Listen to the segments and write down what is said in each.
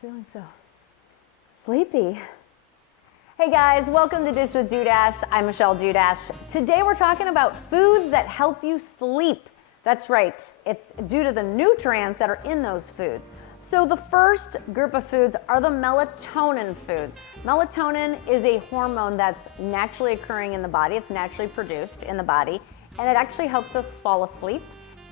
Feeling so sleepy. Hey guys, welcome to Dish with Dudash. I'm Michelle Dudash. Today we're talking about foods that help you sleep. That's right, it's due to the nutrients that are in those foods. So the first group of foods are the melatonin foods. Melatonin is a hormone that's naturally occurring in the body. It's naturally produced in the body, and it actually helps us fall asleep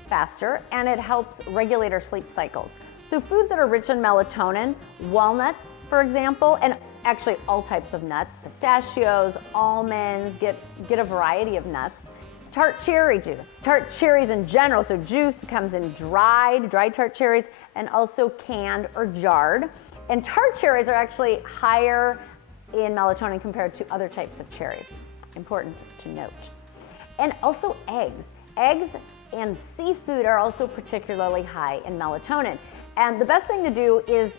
faster, and it helps regulate our sleep cycles. So foods that are rich in melatonin, walnuts, for example, and actually all types of nuts, pistachios, almonds, get a variety of nuts. Tart cherry juice, tart cherries in general, so juice comes in dried tart cherries, and also canned or jarred. And tart cherries are actually higher in melatonin compared to other types of cherries. Important to note. And also eggs. Eggs and seafood are also particularly high in melatonin. And the best thing to do is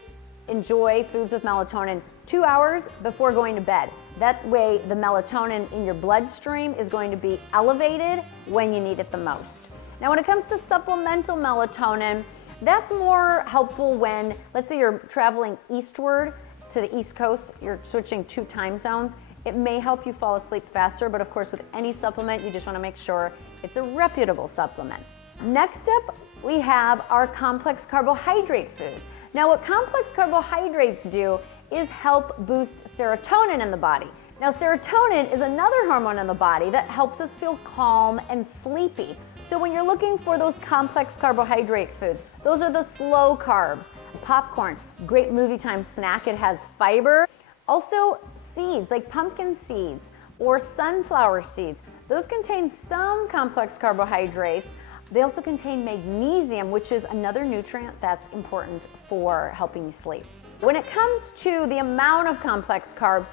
enjoy foods with melatonin 2 hours before going to bed. That way the melatonin in your bloodstream is going to be elevated when you need it the most. Now when it comes to supplemental melatonin, that's more helpful when, let's say you're traveling eastward to the East Coast, you're switching 2 time zones. It may help you fall asleep faster, but of course with any supplement, you just want to make sure it's a reputable supplement. Next up, we have our complex carbohydrate foods. Now what complex carbohydrates do is help boost serotonin in the body. Now serotonin is another hormone in the body that helps us feel calm and sleepy. So when you're looking for those complex carbohydrate foods, those are the slow carbs. Popcorn, great movie time snack, it has fiber. Also seeds like pumpkin seeds or sunflower seeds. Those contain some complex carbohydrates. They also contain magnesium, which is another nutrient that's important for helping you sleep. When it comes to the amount of complex carbs,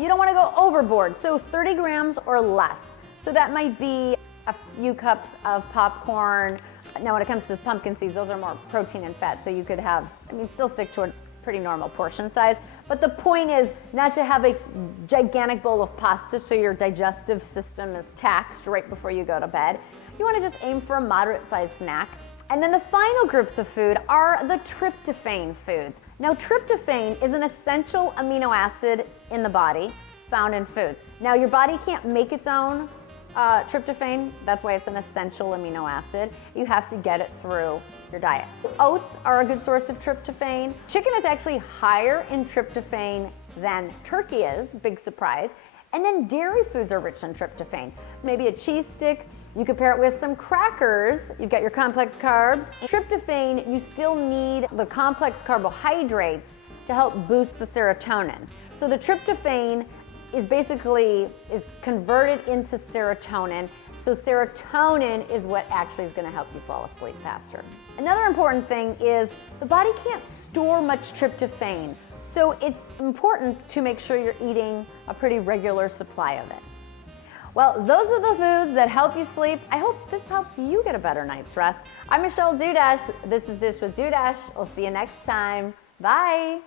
you don't want to go overboard, so 30 grams or less. So that might be a few cups of popcorn. Now when it comes to pumpkin seeds, those are more protein and fat, so you could have, still stick to a pretty normal portion size. But the point is not to have a gigantic bowl of pasta so your digestive system is taxed right before you go to bed. You want to just aim for a moderate-sized snack. And then the final groups of food are the tryptophan foods. Now tryptophan is an essential amino acid in the body found in foods. Now your body can't make its own tryptophan, that's why it's an essential amino acid. You have to get it through your diet. Oats are a good source of tryptophan. Chicken is actually higher in tryptophan than turkey is, big surprise. And then dairy foods are rich in tryptophan. Maybe a cheese stick, you could pair it with some crackers, you've got your complex carbs. Tryptophan, you still need the complex carbohydrates to help boost the serotonin. So the tryptophan is converted into serotonin. So serotonin is what actually is going to help you fall asleep faster. Another important thing is the body can't store much tryptophan. So it's important to make sure you're eating a pretty regular supply of it. Well, those are the foods that help you sleep. I hope this helps you get a better night's rest. I'm Michelle Dudash. This is Dish with Dudash. We'll see you next time. Bye.